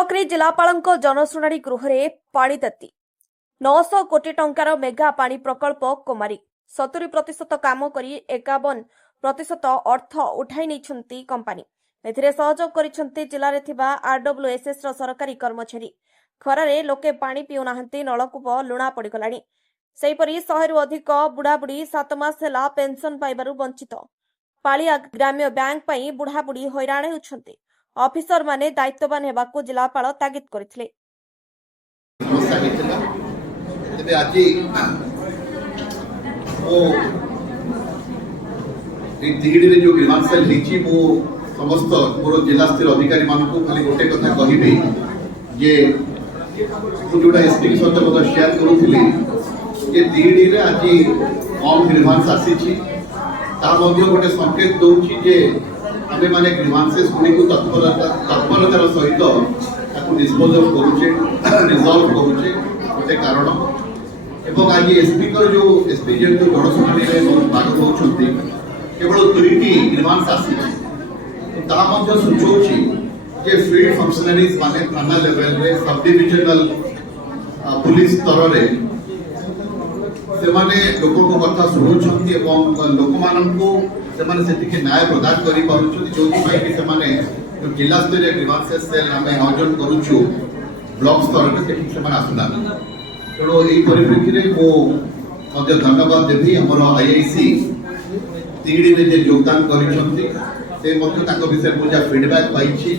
Block रे जिलापाल जनशुणाणी गृह में पानी ताती 900 कोटी टंकार मेगा पानी प्रकल्प कोमारी 70% काम करी 51% अर्थ उठाई नहीं कंपानी एथिरे सहयोग करिसेंती जिले में आरडब्ल्यूएसएस सरकारी कर्मचारी खरारे लोके पानी पीउना नलकूप लुणा पड़गलाणी सेहीपरि 100 अधिक बुढ़ाबुढ़ी 7 मास है पेंशन पाइबारु वंचित पालिया ग्राम्य बैंक पर बुढ़ाबुढ़ी हैरान होउछंती ऑफिसर माने दायित्ववान हेबाकू जिलापाल तागिद करथिले। तेबे आजि ओ दिगड़ी जो ग्रीवांसल हिची मो समस्त मोर जिला स्तर अधिकारी मानकू खाली गोटे कथा कहिबे जे जोडा एसपी सहित मत शेयर करूथिली जे दिगड़ी रे आजि कम ग्रीवांस आसीची ता मध्ये गोटे संकेत दउची जे आमे माने ग्रीवांसेस गुडी को तत्परतार सहित ताकू डिस्पोजल करूचे रिजॉल्व करूचे गोटे कारण एवं आज एसपी जो एसपी जेतु जनशुणाणी रे भाग होउछंती केवल दुईटी ग्रीवांस आसी ता मध्ये सूचौची जे फील्ड फंक्शनरीज माने थाना लेवल रे सब डिविजनल पुलिस स्तर रे से माने लोकों को कथा सुनुछंती एवं लोक माननको से माने सेतिके न्याय प्रदान करि पारुछथि जोथि पई कि से माने जो जिला स्तरीय ग्रीवांसेस सेल आमे आयोजन करूछु ब्लॉक स्तर रे सेति से माने आसुना तेणु एई परिप्रेक्षी रे मो मध्य धन्यवाद देबी हमर आईआईसी तिगड़ी रे जे योगदान करिसंती से मध्य ताको विषय पूजा फीडबैक पाइछि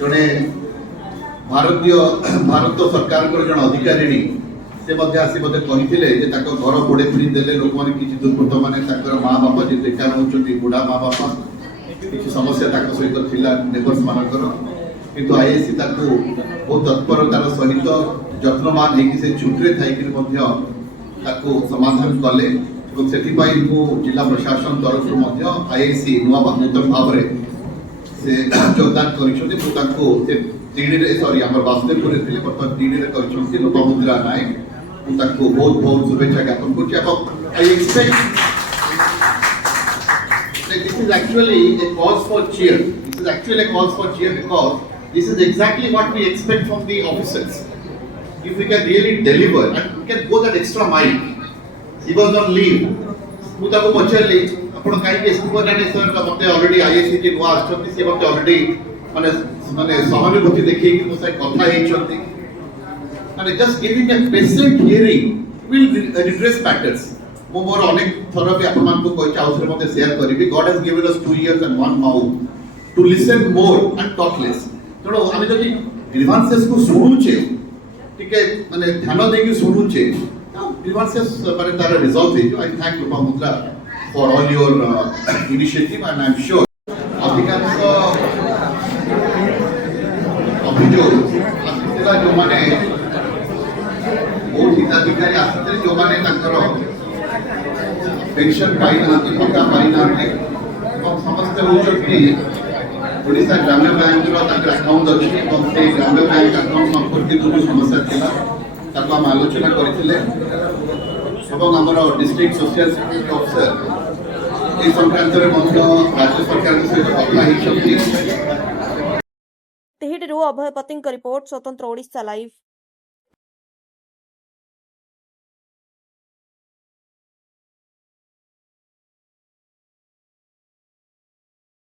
जने भारत सरकार को जन अधिकारी से मध्य आसी मते कहिथिले जे ताको घर पोड़े फिरी देले लोक माने किछि दुर्बृत्त माने ताकर मां बापा जे बेकार होचंती बुढ़ा मां बापा किछि समस्या ताको सहित थिला नेबर्स मानकर किंतु आईएसी ताको बहुत तत्परतार सहित जत्नवान हेकि से छुट्रे थाई कि मध्य ताको समाधान कले और सेति पई मु जिला प्रशासन तरफ मध्य आईएसी नूतन भाव रे से योगदान करिसथि मु ताको से दिगड़ी रे सॉरी हमर वासुदेवपुर रे थिले पर दिगड़ी रे करिसथि लोकमुद्रा नायक ताको बहुत बहुत शुभेच्छा ज्ञापन करछि अब I expect that this is actually a cause for cheer. This is actually a cause for cheer because this is exactly what we expect from the officers. If we can really deliver and we can go that extra mile. He was on leave. ମୁଁ ତାକୁ ପଚାରିଲି ଆପଣ କାହିଁକି ସୁପରଡେଣ୍ଟ ସର ମତେ already IAC ଟି ନୂଆ ଆସିଛନ୍ତି ସେ ମତେ ଅଲରେଡି ମାନେ ସହାନୁଭୂତି ଦେଖେଇକି ମୋ ସହିତ କଥା ହେଇଛନ୍ତି ମାନେ just giving a patient hearing will redress matters. ମୁଁ ମୋର ଅନେକ ଥର ବି ଆପଣମାନଙ୍କୁ କହିଛି ଆଉ ଥରେ ମତେ ସେୟାର କରିବି God has given us 2 years and 1 mouth to listen more and talk less. ତେଣୁ ଆମେ ଯଦି ଗ୍ରୀଭାନ୍ସେସ୍ କୁ ଶୁଣୁଛେ ଟିକେ ମାନେ ଧ୍ୟାନ ଦେଇକି ଶୁଣୁଛେ grievances ମାନେ ତାର ରିଜଲ୍ଟ ହେଇଯିବ. I thank Lopamutra for all your initiative and I am sure ଅଧିକାଂଶ ଅଭିଯୋଗ ଆସିଥିଲା ଯୋଉମାନେ बहुत हिताधिकारी आसते जो माने ताकर पेंशन पाई नांती पक्का पाई नांती और समस्त होचती ओडिशा ग्राम्य बैंक रो ताकर अकाउंट अछि और से ग्राम्य बैंक अकाउंट संपर्कित जो समस्या थिला ताको हम आलोचना करिथिले एवं हमर डिस्ट्रिक्ट सोशल सिक्योरिटी ऑफिसर ए संक्रांत रे मध्य राज्य सरकार के सहित कथा हिचती तिहिडीरू अभय पतिंक रिपोर्ट स्वतंत्र ओडिशा लाइव।